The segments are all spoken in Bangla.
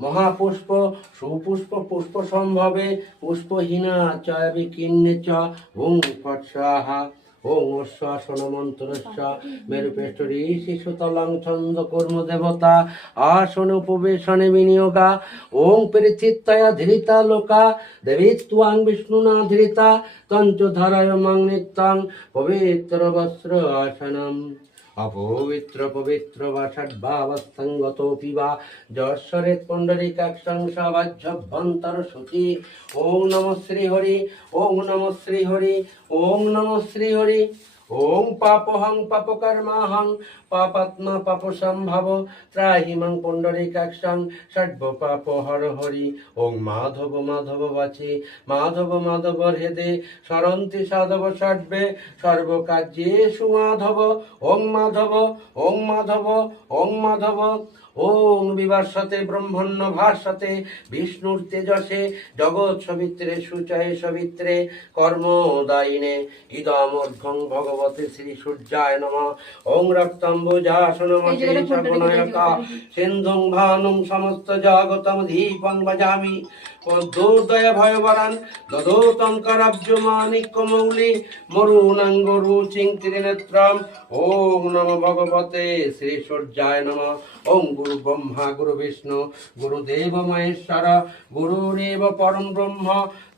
মহাপুষ্প সুপুষ্প পুষ্প সম্ভবে পুষ্পহীনা চয় বিকিন্নে চ ওং ফট স্বাহা ওং অশ্বাসন মন্ত্রস্য মেরুপেষ্টরী শিশুতলং ছন্দ কর্ম দেবতা আসন উপবেশনে বিনিয়োগা ওং পরিচিত্তয়া ধৃতা লোকা দেবী ত্বাং বিষ্ণুনা ধৃতা তঞ্চ ধারায় মাং নিত্যং পবিত্র বস্ত্র আসনম অপবিত্র পবিত্র বা ষড্ভাবস্থঙ্গতোপি বা যশ্বরে পুণ্ডরীকাক্ষং সবাজ্যভ্যন্তর শুচি ওং নমঃ শ্রী হরি ওং নমঃ শ্রী হরি ওং নমঃ শ্রী হরি ওং পাপহং পাপকর্মাহং পাপাত্মা পাপসম্ভব ত্রাহি মাং পুণ্ডরীকাক্ষং ষড্ভ পাপ হর হরি ওং মাধব মাধব বাচি মাধব মাধব হৃদে সরন্তি সাধব ষড্ভে সর্বকার্যেষু মাধব ওং মাধব ওং মাধব ওং মাধব ওং বিভাসতে ব্রহ্মণ্য ভাসতে বিষ্ণুর তেজসে জগৎ সবিত্রে সুচয়ে সবিত্রে কর্মদায়িনে ইদমর্ঘং ভগবতে শ্রী সূর্যায় নমঃ ওং রক্তম্বুজাসনমতিশকনয়কা সিন্ধুং ভানুং সমস্ত জগতম দীপং ভজামি পদ্মোদয় ভয়বরান দদোতং করাব্জমানিকমৌলি মরুণাঙ্গরুচিং ত্রিনেত্রম ওং নমো ভগবতে শ্রী সূর্যায় নমঃ ওং গুরু ব্রহ্মা গুরু বিষ্ণু গুরুদেব মহেশ্বর গুরুরেব পরম ব্রহ্ম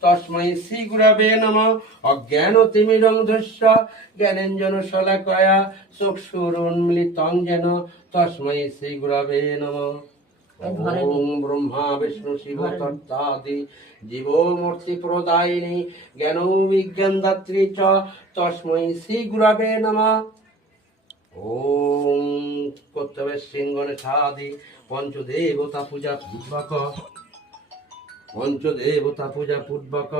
তস্मै শ্রী গুরবে নমঃ অজ্ঞানতিমিরন্ধস্য জ্ঞানেঞ্জন শলাকয়া চক্ষুরুন্মিলিতং যেন তস্मै শ্রী গুরবে নমঃ ওম ব্রহ্মা বিষ্ণু শিব তত্ত্বাদি জীবমূর্তি প্রদায়িনী জ্ঞান বিজ্ঞান দাত্রী চ তস্मै শ্রী গুরবে নমঃ ওম কর্তব্য সিংহনেশাদি পঞ্চদেবতা পূজা পূর্বক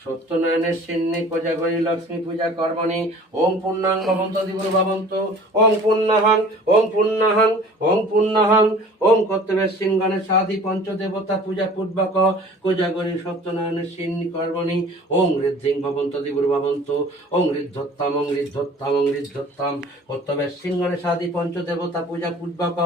সত্যনারায়ণের সিন্নি পূজা করি লক্ষ্মী পূজা কর্মণি ওং পুণ্যাং ভবন্ত দিবর ভবন্ত ওং পুণ্যাহং ওং পুণ্যাহং ওং পুণ্যাহং ওং কর্তব্যের সিংহনের সাধি পঞ্চদেবতা পূজা পূর্বক পূজা করি সত্যনারায়ণের সিন্নি কর্মণি ওং ঋদ্ধিং ভবন্ত দিবর ভবন্ত ওং ঋদ্ধত্তম ওং ঋদ্ধত্তম ওং ঋদ্ধত্তম কর্তব্যের সিংহনের সাধি পঞ্চদেবতা পূজা পূর্বক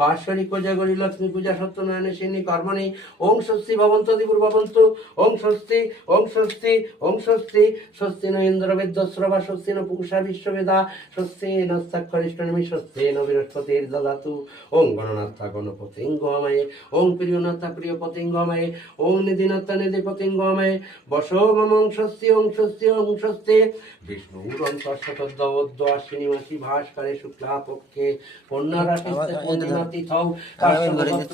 বাৎসরিক পূজা করি লক্ষ্মী পূজা সত্যনারায়ণের সিন্নি কর্মণি ওং স্বস্তি ভবন্ত দিবর ভবন্ত ওং স্বস্তি ওং স্বস্তি ওং স্বস্তি স্বস্তি ন ইন্দ্র বিদ্যশ্রবা স্বস্তি ন পুষা বিশ্ববেদা স্বস্তি নস্তাক্ষরিষ্টমি স্বস্তি ন বৃহস্পতির দদাতু ওং গণনাথা গণপতিঙ্গময়ে ওং প্রিয়নাথা প্রিয়পতিঙ্গময়ে ওং নিধিনাথা নিধিপতিঙ্গময়ে বসো মমং স্বস্তি ওং স্বস্তি ওং স্বস্তি বিষ্ণুরন্তর্শতদ্বদ্দ আশ্বিনী মাসি ভাস্করে শুক্লা পক্ষে কন্যা রাশিতে পূর্ণিমা তিথৌ